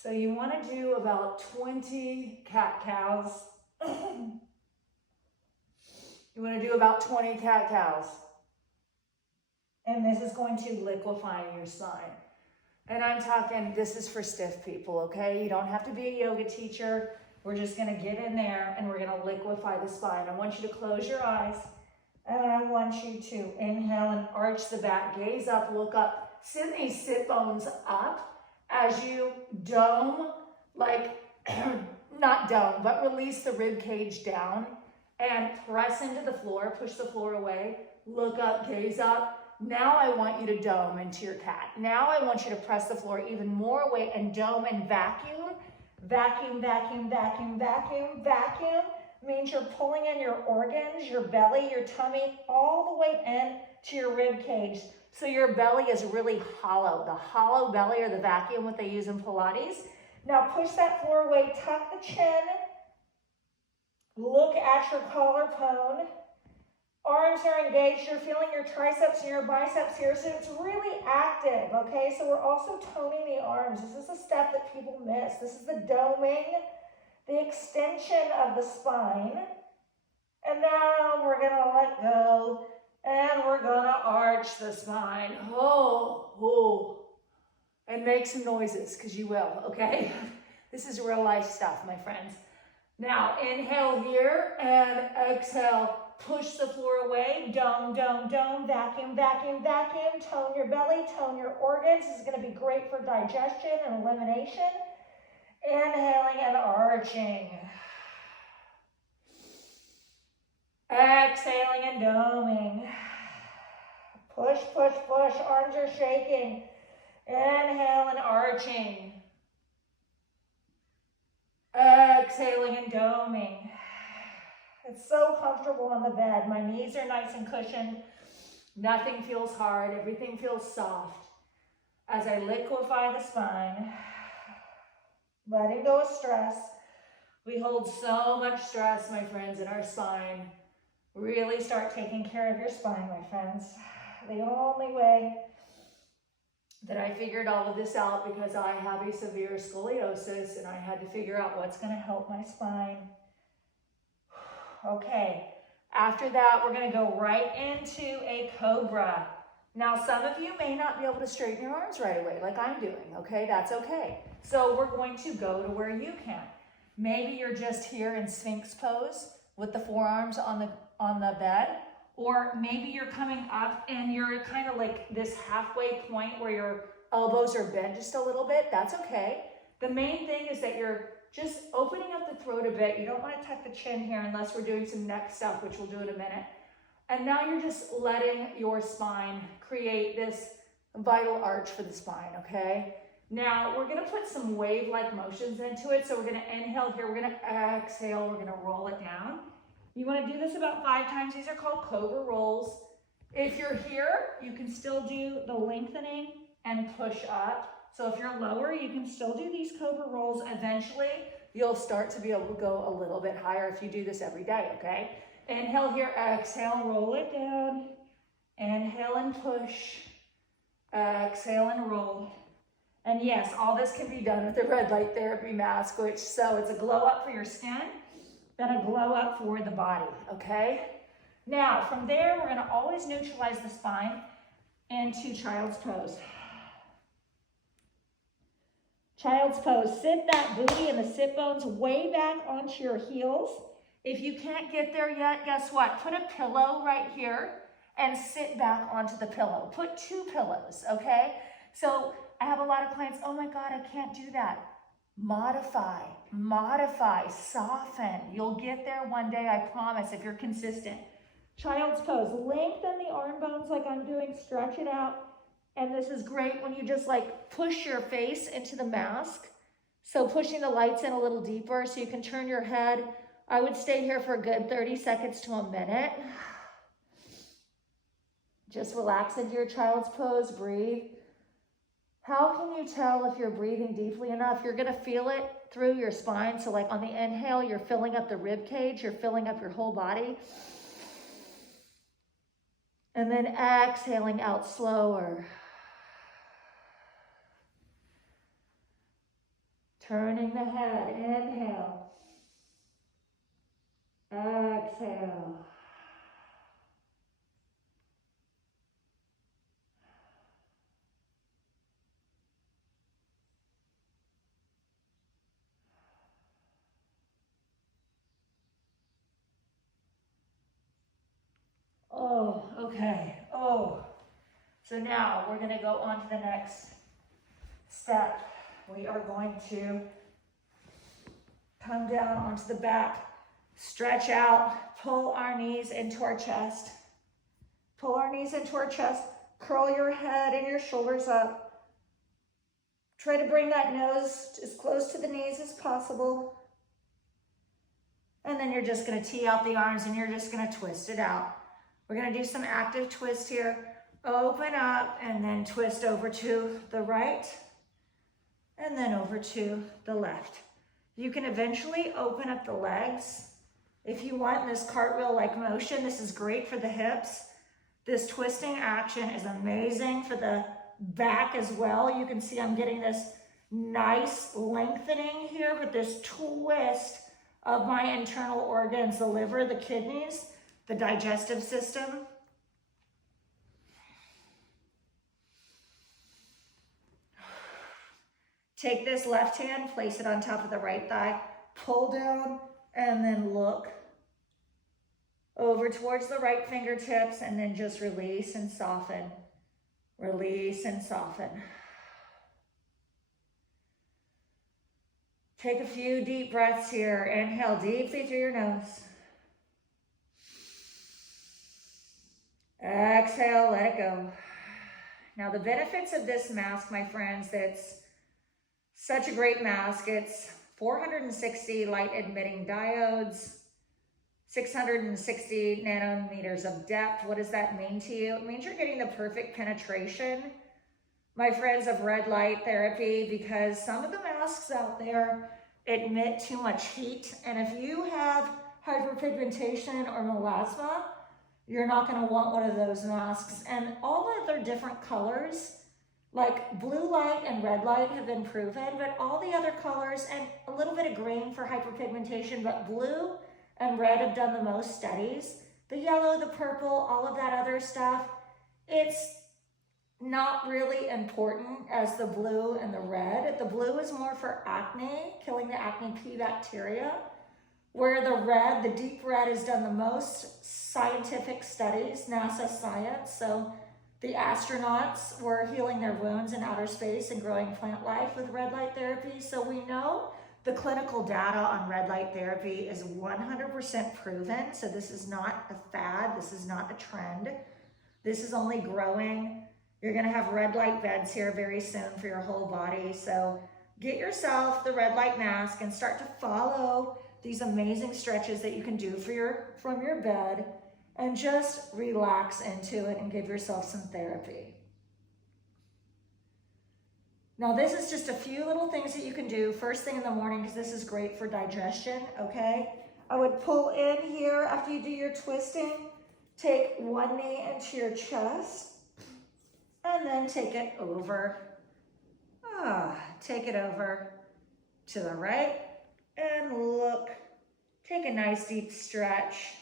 So you want to do about 20 cat-cows. You want to do about 20 cat-cows. And this is going to liquefy your spine. And I'm talking, this is for stiff people, okay? You don't have to be a yoga teacher. We're just gonna get in there and we're gonna liquefy the spine. I want you to close your eyes and I want you to inhale and arch the back, gaze up, look up, send these sit bones up as you dome, like, not dome, but release the rib cage down and press into the floor, push the floor away, look up, gaze up. Now I want you to dome into your cat. Now I want you to press the floor even more away and dome and vacuum. Vacuum, vacuum, vacuum, vacuum, vacuum means you're pulling in your organs, your belly, your tummy, all the way in to your rib cage. So your belly is really hollow. The hollow belly, or the vacuum, what they use in Pilates. Now push that floor away, tuck the chin. Look at your collarbone. Arms are engaged. You're feeling your triceps and your biceps here, so it's really active, okay? So we're also toning the arms. This is a step that people miss. This is the doming, the extension of the spine. And now we're gonna let go, and we're gonna arch the spine. Oh. And make some noises, because you will, okay? This is real life stuff, my friends. Now, inhale here, and exhale. Push the floor away, dome, dome, dome, vacuum, vacuum, vacuum. Tone your belly, tone your organs. This is going to be great for digestion and elimination. Inhaling and arching. Exhaling and doming. Push, push, push. Arms are shaking. Inhale and arching. Exhaling and doming. It's so comfortable on the bed. My knees are nice and cushioned. Nothing feels hard. Everything feels soft. As I liquefy the spine, letting go of stress. We hold so much stress, my friends, in our spine. Really start taking care of your spine, my friends. The only way that I figured all of this out, because I have a severe scoliosis and I had to figure out what's going to help my spine. Okay, after that, we're going to go right into a cobra. Now, some of you may not be able to straighten your arms right away like I'm doing, okay? That's okay. So we're going to go to where you can. Maybe you're just here in Sphinx pose with the forearms on the bed, or maybe you're coming up and you're kind of like this halfway point where your elbows are bent just a little bit. That's okay. The main thing is that you're just opening up the throat a bit. You don't want to tuck the chin here unless we're doing some neck stuff, which we'll do in a minute. And now you're just letting your spine create this vital arch for the spine, okay? Now we're going to put some wave-like motions into it. So we're going to inhale here. We're going to exhale. We're going to roll it down. You want to do this about 5 times. These are called cobra rolls. If you're here, you can still do the lengthening and push up. So if you're lower, you can still do these cobra rolls. Eventually, you'll start to be able to go a little bit higher if you do this every day, okay? Inhale here, exhale, roll it down. Inhale and push. Exhale and roll. And yes, all this can be done with the red light therapy mask, so it's a glow up for your skin, then a glow up for the body, okay? Now, from there, we're gonna always neutralize the spine into child's pose. Child's pose, sit that booty and the sit bones way back onto your heels. If you can't get there yet, guess what? Put a pillow right here and sit back onto the pillow. Put 2 pillows, okay? So I have a lot of clients, oh my God, I can't do that. Modify, soften. You'll get there one day, I promise, if you're consistent. Child's pose, lengthen the arm bones like I'm doing, stretch it out. And this is great when you just like push your face into the mask. So pushing the lights in a little deeper so you can turn your head. I would stay here for a good 30 seconds to a minute. Just relax into your child's pose, breathe. How can you tell if you're breathing deeply enough? You're gonna feel it through your spine. So like on the inhale, you're filling up the rib cage, you're filling up your whole body. And then exhaling out slower. Turning the head, inhale. Exhale. Oh, okay. Oh. So now we're going to go on to the next step. We are going to come down onto the back, stretch out, pull our knees into our chest. Pull our knees into our chest, curl your head and your shoulders up. Try to bring that nose as close to the knees as possible. And then you're just going to tee out the arms and you're just going to twist it out. We're going to do some active twist here. Open up and then twist over to the right and then over to the left. You can eventually open up the legs if you want in this cartwheel-like motion. This is great for the hips. This twisting action is amazing for the back as well. You can see I'm getting this nice lengthening here with this twist of my internal organs, the liver, the kidneys, the digestive system. Take this left hand, place it on top of the right thigh, pull down, and then look over towards the right fingertips, and then just release and soften. Release and soften. Take a few deep breaths here. Inhale deeply through your nose. Exhale, let it go. Now the benefits of this mask, my friends, it's such a great mask. It's 460 light emitting diodes, 660 nanometers of depth. What does that mean to you? It means you're getting the perfect penetration, my friends, of red light therapy, because some of the masks out there emit too much heat. And if you have hyperpigmentation or melasma, you're not going to want one of those masks. And all other different colors, like blue light and red light, have been proven, but all the other colors, and a little bit of green for hyperpigmentation, but blue and red have done the most studies. The yellow, the purple, all of that other stuff, it's not really important as the blue and the red. The blue is more for acne, killing the acne P bacteria, where the red, the deep red, has done the most scientific studies, NASA science. So the astronauts were healing their wounds in outer space and growing plant life with red light therapy. So we know the clinical data on red light therapy is 100% proven. So this is not a fad. This is not a trend. This is only growing. You're going to have red light beds here very soon for your whole body. So get yourself the red light mask and start to follow these amazing stretches that you can do from your bed, and just relax into it and give yourself some therapy. Now, this is just a few little things that you can do first thing in the morning, because this is great for digestion, okay? I would pull in here after you do your twisting, take one knee into your chest, and then take it over. Take it over to the right, and look. Take a nice deep stretch.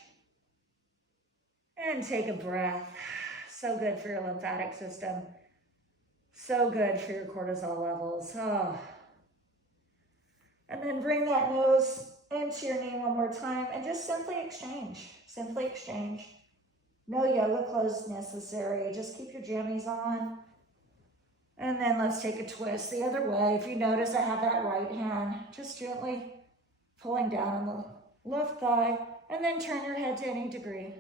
And take a breath. So good for your lymphatic system. So good for your cortisol levels. And then bring that nose into your knee one more time and just simply exchange. Simply exchange. No yoga clothes necessary. Just keep your jammies on. And then let's take a twist the other way. If you notice, I have that right hand just gently pulling down on the left thigh, and then turn your head to any degree.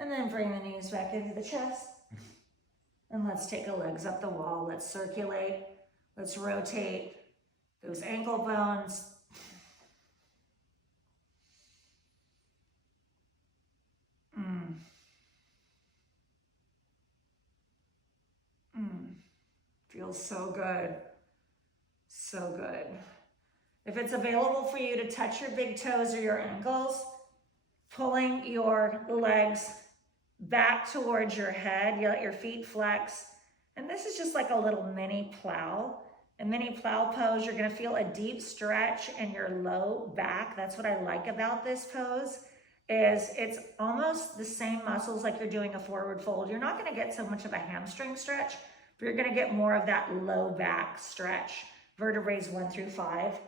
And then bring the knees back into the chest. And let's take the legs up the wall. Let's circulate. Let's rotate those ankle bones. Feels so good. So good. If it's available for you to touch your big toes or your ankles, pulling your legs back towards your head, you let your feet flex. And this is just like a little mini plow. A mini plow pose, you're gonna feel a deep stretch in your low back. That's what I like about this pose, is it's almost the same muscles like you're doing a forward fold. You're not gonna get so much of a hamstring stretch, but you're gonna get more of that low back stretch, vertebrae 1 through 5.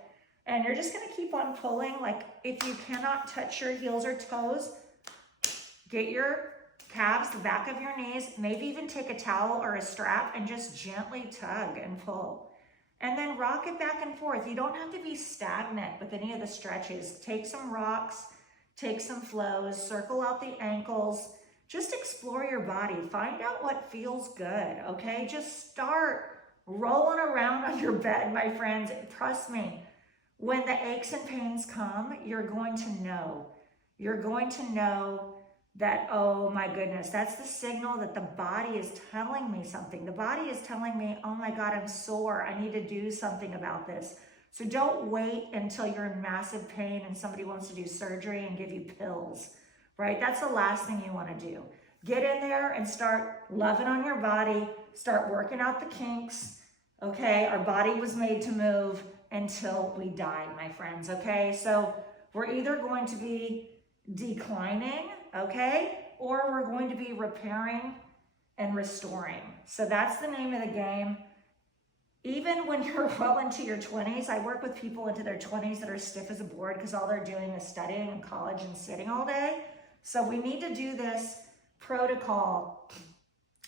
And you're just gonna keep on pulling. Like if you cannot touch your heels or toes, get your calves, the back of your knees, maybe even take a towel or a strap and just gently tug and pull. And then rock it back and forth. You don't have to be stagnant with any of the stretches. Take some rocks, take some flows, circle out the ankles. Just explore your body. Find out what feels good, okay? Just start rolling around on your bed, my friends. Trust me, when the aches and pains come, you're going to know. You're going to know that, oh my goodness, that's the signal that the body is telling me something. The body is telling me, oh my God, I'm sore. I need to do something about this. So don't wait until you're in massive pain and somebody wants to do surgery and give you pills, right? That's the last thing you want to do. Get in there and start loving on your body. Start working out the kinks, okay? Our body was made to move until we die, my friends, okay? So we're either going to be declining, okay? Or we're going to be repairing and restoring. So that's the name of the game. Even when you're well into your 20s, I work with people into their 20s that are stiff as a board because all they're doing is studying in college and sitting all day. So we need to do this protocol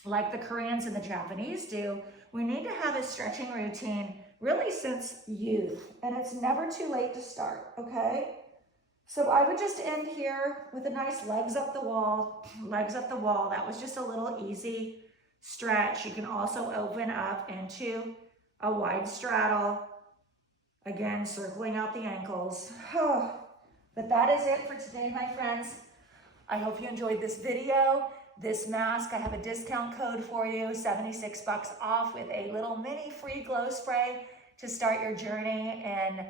like the Koreans and the Japanese do. We need to have a stretching routine really since youth, and it's never too late to start, okay? So I would just end here with a nice legs up the wall, legs up the wall. That was just a little easy stretch. You can also open up into a wide straddle. Again, circling out the ankles. But that is it for today, my friends. I hope you enjoyed this video. This mask, I have a discount code for you, 76 bucks off with a little mini free glow spray to start your journey in